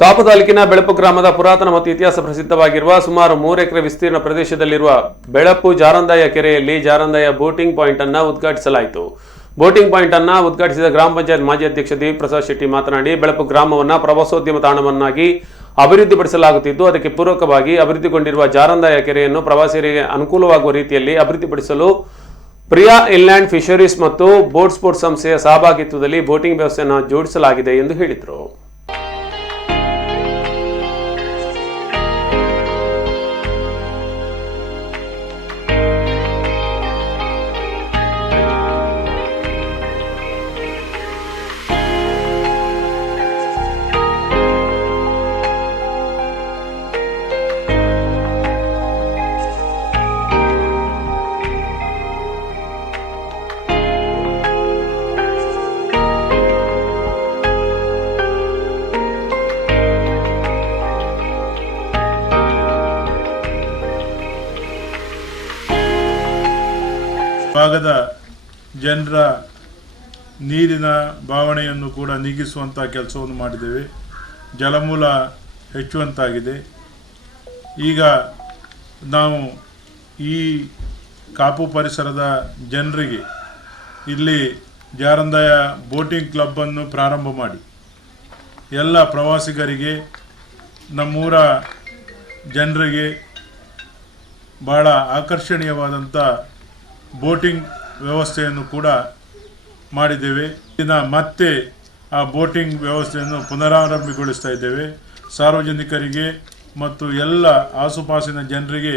ಕಾಪು ತಾಲೂಕಿನ ಬೆಳಪು ಗ್ರಾಮದ ಪುರಾತನ ಮತ್ತು ಇತಿಹಾಸ ಪ್ರಸಿದ್ಧವಾಗಿರುವ ಸುಮಾರು 3 ಎಕರೆ ವಿಸ್ತೀರ್ಣ ಪ್ರದೇಶದಲ್ಲಿರುವ ಬೆಳಪು ಜಾರಂದಾಯ ಕೆರೆಯಲ್ಲಿ ಜಾರಂದಾಯ ಬೋಟಿಂಗ್ ಪಾಯಿಂಟ್ ಅನ್ನು ಉದ್ಘಾಟಿಸಲಾಯಿತು. ಬೋಟಿಂಗ್ ಪಾಯಿಂಟ್ ಅನ್ನು ಉದ್ಘಾಟಿಸಿದ ಗ್ರಾಮ ಪಂಚಾಯತ್ ಮಾಜಿ ಅಧ್ಯಕ್ಷ ದೇವಿ ಪ್ರಸಾದ್ ಶೆಟ್ಟಿ ಮಾತನಾಡಿ, ಬೆಳಪು ಗ್ರಾಮವನ್ನು ಪ್ರವಾಸೋದ್ಯಮ ತಾಣವನ್ನಾಗಿ ಅಭಿವೃದ್ಧಿಪಡಿಸಲಾಗುತ್ತಿದ್ದು, ಅದಕ್ಕೆ ಪೂರಕವಾಗಿ ಅಭಿವೃದ್ಧಿಗೊಂಡಿರುವ ಜಾರಂದಾಯ ಕೆರೆಯನ್ನು ಪ್ರವಾಸಿಗರಿಗೆ ಅನುಕೂಲವಾಗುವ ರೀತಿಯಲ್ಲಿ ಅಭಿವೃದ್ಧಿಪಡಿಸಲು ಪ್ರಿಯಾ ಇನ್ಲ್ಯಾಂಡ್ ಫಿಶರೀಸ್ ಮತ್ತು ಬೋಟ್ ಸ್ಪೋರ್ಟ್ಸ್ ಸಂಸ್ಥೆಯ ಸಹಭಾಗಿತ್ವದಲ್ಲಿ ಬೋಟಿಂಗ್ ವ್ಯವಸ್ಥೆಯನ್ನು ಜೋಡಿಸಲಾಗಿದೆ ಎಂದು ಹೇಳಿದರು. ಭಾಗದ ಜನರ ನೀರಿನ ಭಾವನೆಯನ್ನು ಕೂಡ ನೀಗಿಸುವಂಥ ಕೆಲಸವನ್ನು ಮಾಡಿದ್ದೇವೆ. ಜಲಮೂಲ ಹೆಚ್ಚುವಂತಾಗಿದೆ. ಈಗ ನಾವು ಈ ಕಾಪು ಪರಿಸರದ ಜನರಿಗೆ ಇಲ್ಲಿ ಜಾರಂದಾಯ ಬೋಟಿಂಗ್ ಕ್ಲಬ್ಬನ್ನು ಪ್ರಾರಂಭ ಮಾಡಿ ಎಲ್ಲ ಪ್ರವಾಸಿಗರಿಗೆ, ನಮ್ಮೂರ ಜನರಿಗೆ ಭಾಳ ಆಕರ್ಷಣೀಯವಾದಂಥ ಬೋಟಿಂಗ್ ವ್ಯವಸ್ಥೆಯನ್ನು ಕೂಡ ಮಾಡಿದ್ದೇವೆ. ಇನ್ನು ಮತ್ತೆ ಆ ಬೋಟಿಂಗ್ ವ್ಯವಸ್ಥೆಯನ್ನು ಪುನರಾರಂಭಗೊಳಿಸ್ತಾ ಇದ್ದೇವೆ. ಸಾರ್ವಜನಿಕರಿಗೆ ಮತ್ತು ಎಲ್ಲ ಆಸುಪಾಸಿನ ಜನರಿಗೆ